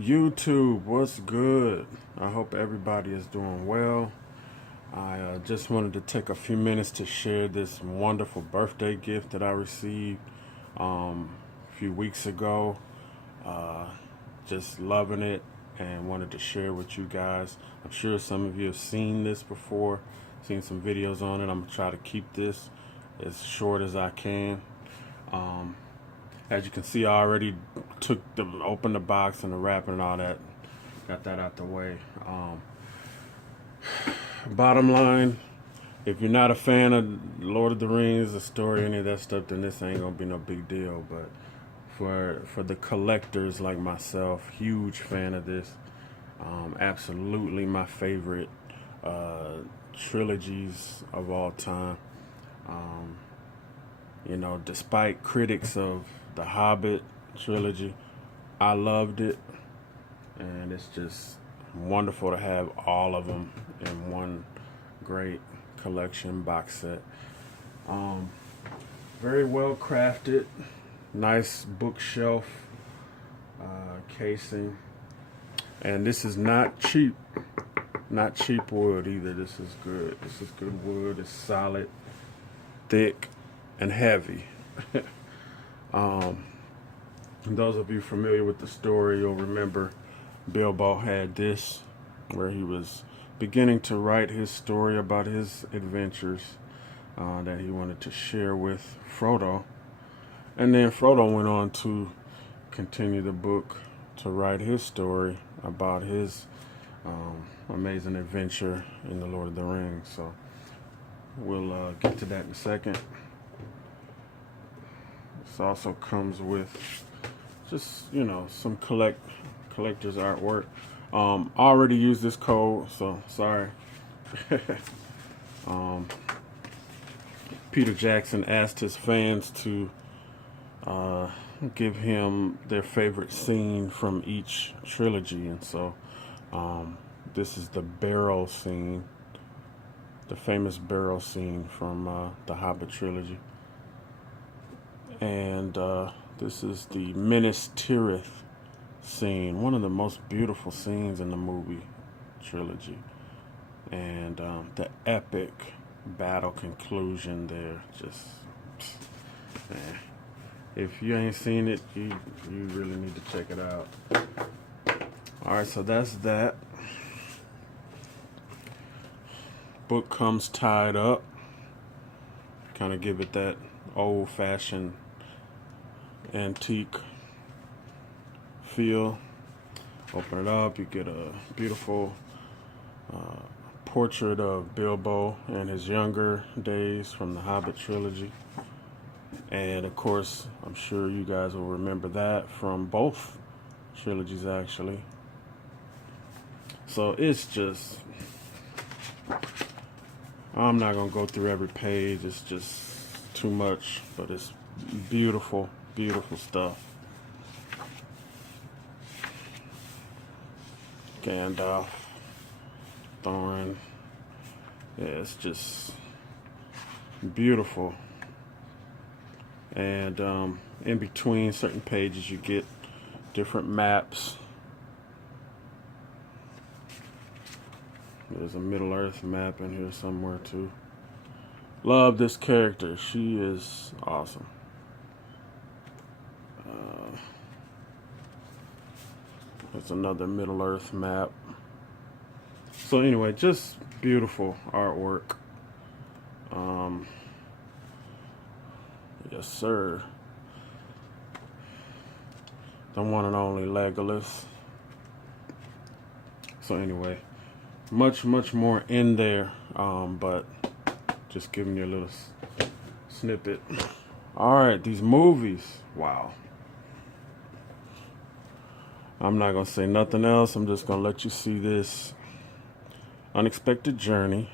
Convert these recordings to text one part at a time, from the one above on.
YouTube, what's good? I hope everybody is doing well. I just wanted to take a few minutes to share this wonderful birthday gift that I received a few weeks ago. Uh, just loving it and wanted to share with you guys. I'm sure some of you have seen this before, seen some videos on it. I'm going to try to keep this as short as I can. Um, As you can see, I already opened the box and the wrapper and all that. Got that out the way. Bottom line, if you're not a fan of Lord of the Rings, the story, any of that stuff, then this ain't gonna be no big deal. But for the collectors like myself, huge fan of this. Absolutely my favorite trilogies of all time. Um, despite critics of the Hobbit trilogy, I loved it, and it's just wonderful to have all of them in one great collection box set. Very well crafted, nice bookshelf casing, and this is not cheap wood either. This is good. This is good wood. It's solid, thick, and heavy. Those of you familiar with the story, you'll remember Bilbo had this, where he was beginning to write his story about his adventures that he wanted to share with Frodo. And then Frodo went on to continue the book to write his story about his amazing adventure in the Lord of the Rings. So we'll get to that in a second. This also comes with just, some collector's artwork. I already used this code, so sorry. Peter Jackson asked his fans to give him their favorite scene from each trilogy, and so this is the barrel scene, the famous barrel scene from the Hobbit trilogy. And this is the Minas Tirith scene, one of the most beautiful scenes in the movie trilogy. And the epic battle conclusion there, just, man. If you ain't seen it, you really need to check it out. Alright, so that's that. Book comes tied up. Kind of give it that old-fashioned antique feel. Open it up, you get a beautiful portrait of Bilbo in his younger days from the Hobbit trilogy. And of course, I'm sure you guys will remember that from both trilogies, actually. So it's just, I'm not gonna go through every page, it's just too much, but it's beautiful, beautiful stuff. Gandalf, Thorin, yeah, it's just beautiful. And in between certain pages you get different maps. There's a Middle Earth map in here somewhere too. Love this character, she is awesome. There's another Middle Earth map. So anyway, just beautiful artwork. Yes, sir. The one and only Legolas. So anyway, much more in there, but just giving you a little snippet. All right, these movies. Wow. I'm not gonna say nothing else. I'm just gonna let you see this unexpected journey.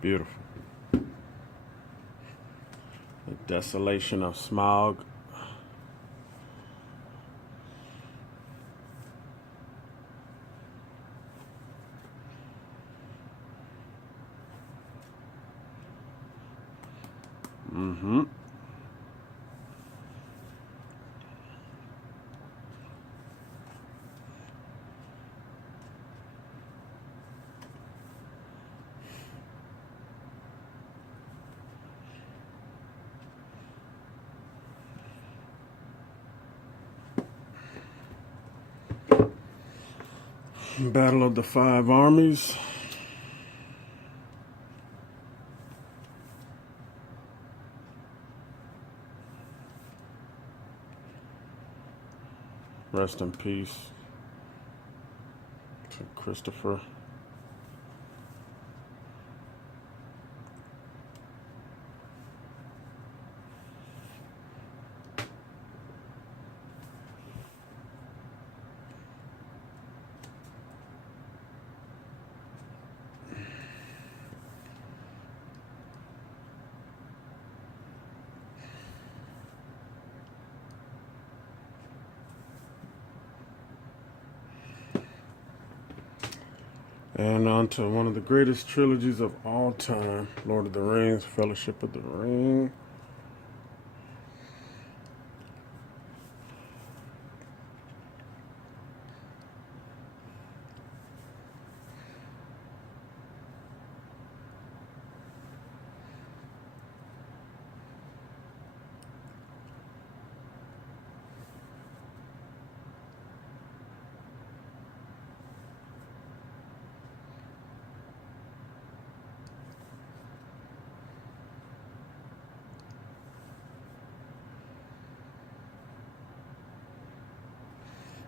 Beautiful. The desolation of Smaug. Mm-hmm. Battle of the Five Armies. Rest in peace to Christopher. And on to one of the greatest trilogies of all time, Lord of the Rings, Fellowship of the Ring.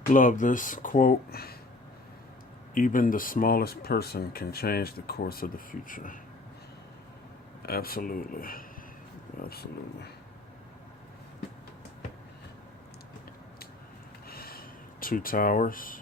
Love this quote. Even the smallest person can change the course of the future. Absolutely. Absolutely. Two Towers.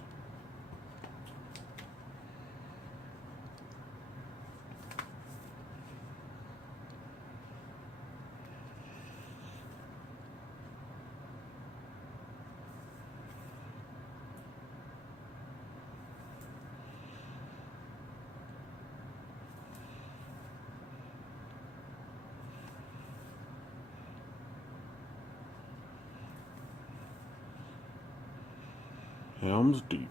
Helm's Deep.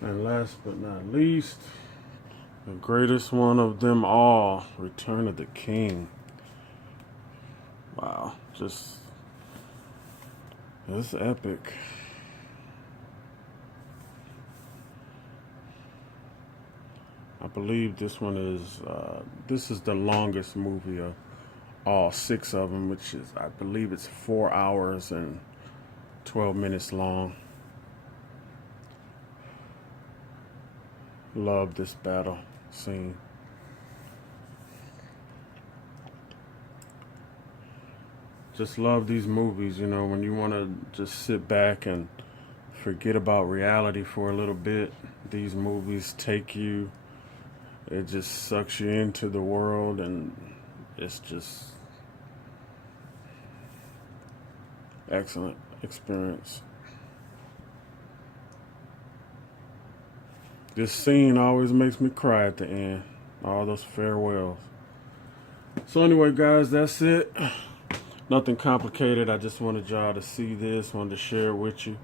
And last but not least, the greatest one of them all, Return of the King. Wow, just, it's epic. I believe this one is, this is the longest movie of all 6 of them, which is, I believe it's 4 hours and 12 minutes long. Love this battle scene. Just love these movies, you know, when you want to just sit back and forget about reality for a little bit. These movies take you, it just sucks you into the world, and it's just excellent experience. This scene always makes me cry at the end. All those farewells. So anyway, guys, that's it. Nothing complicated. I just wanted y'all to see this. Wanted to share it with you.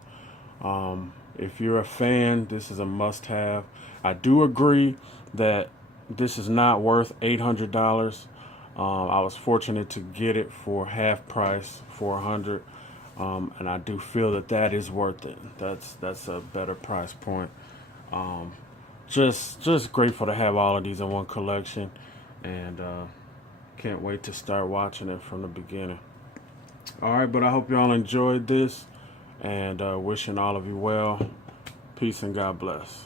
If you're a fan, this is a must-have. I do agree that this is not worth $800. I was fortunate to get it for half price, $400, and I do feel that that is worth it. That's a better price point. Just grateful to have all of these in one collection, and can't wait to start watching it from the beginning. All right, but I hope y'all enjoyed this, and wishing all of you well. Peace and God bless.